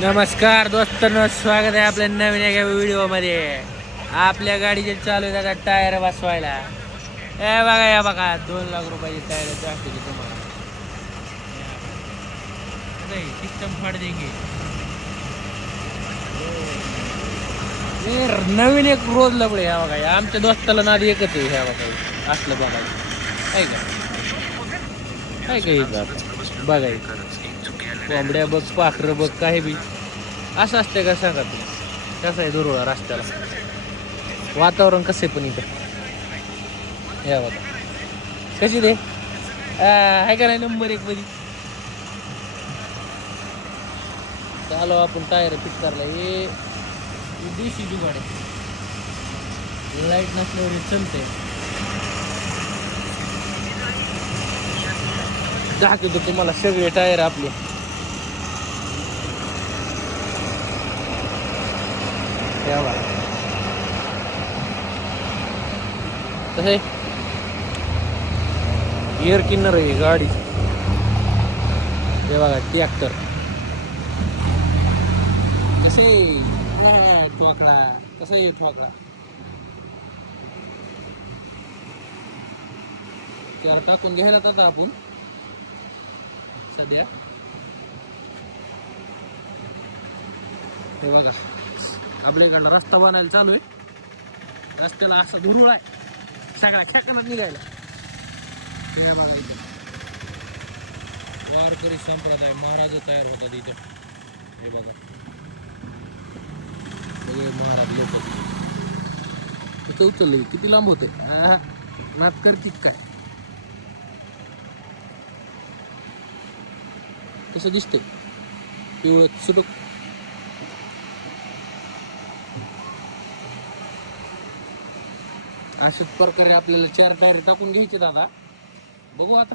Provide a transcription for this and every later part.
नमस्कार दोस्तांनो, स्वागत आहे आपल्या नवीन एका व्हिडिओमध्ये. आपल्या गाडीचे चालू आहे आता टायर बसवायला. या बघा 2 लाख रुपयाची टायर दाखवली तुम्हाला. सिस्टम फाड़ देंगे. नवीन एक रोज लबडे. ह्या बघा आमच्या दोस्ताला नादी एकच आहे. ह्या बघा असलं बघा आहे का बघाय कोंबड्या बघ, पाखरं बघ, काही बी असं असते का सांगा तुम्ही. कसं आहे दुर्वा रस्त्याला, वातावरण कसं आहे पण इथं. या बघा कशी दे आहे का नाही नंबर 1 मध्ये. चालो आपण टायर फिट करला. हे देशी जुगाड आहे. लाईट नसल्यावर चलते. दाखवतो तुम्हाला सगळे टायर आपले. तसे एअर किन्नर आहे गाडी. हे बघा ट्रॅक्टर कसे ठोकळा कसा आहे ठोकळा. त्याला टाकून घ्यायला आता आपण सध्या. हे बघा आपल्याकडनं रस्ता बनायला चालू आहे. रस्त्याला असा धुरुळ आहे, सगळा खेकनात निघायला. हे बघा इथे वारकरी संप्रदाय महाराज तयार होतात इथं. हे बघा सगळे महाराज लोक इथं उचलले. किती लांब होते नात करती काय. कसं दिसतंय पिवळं सुटक. अशाच प्रकारे आपल्याला 4 टायर टाकून घ्यायचे दादा. बघू आता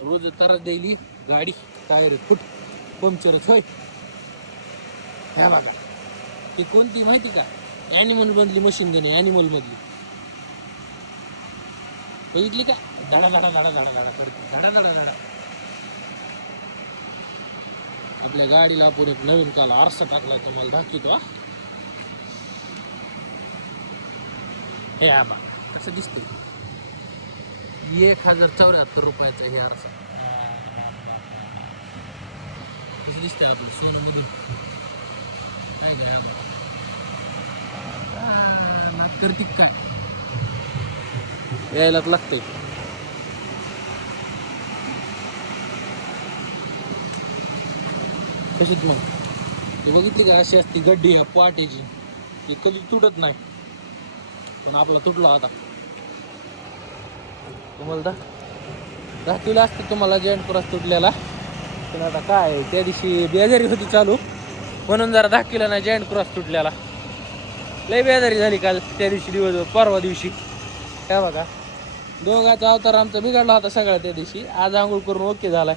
रोज त्रास द्यायली गाडी. टायर फुट पंक्चरच होय. ह्या बघा ही कोणती माहिती का, ॲनिमल मधली मशीन देणे. ॲनिमल मधली बघितली का, धडा धडा धडा धडा धडा करते. धडा धडा धडा. आपल्या गाडीला आपण एक नवीन काल आरसा टाकला तुम्हाला दाखवतो. हे बा कसं दिसतंय. 1074 रुपयाचा हे आरसा. कसं दिसतंय आपण सोनं मधून काय नाक करते काय. यायलाच लागतंय. कशीच मग ते बघितली का, अशी असती गड्डी या पाट्याची. ती कधी तुटत नाही, पण आपला तुटला आता. तुम्हाला दाखवलं असतं तुम्हाला जॉईंट क्रॉस तुटलेला. पण आता काय त्या दिवशी बेजारी होती चालू, म्हणून जरा दाखवलं नाही जॉईंट क्रॉस तुटलेला. लय बेजारी झाली काल त्या दिवशी दिवसभर. परवा दिवशी काय बघा दोघाचा अवतार आमचा बिघडला होता सगळा त्या दिवशी. आज आंघोळ करून ओके झालाय.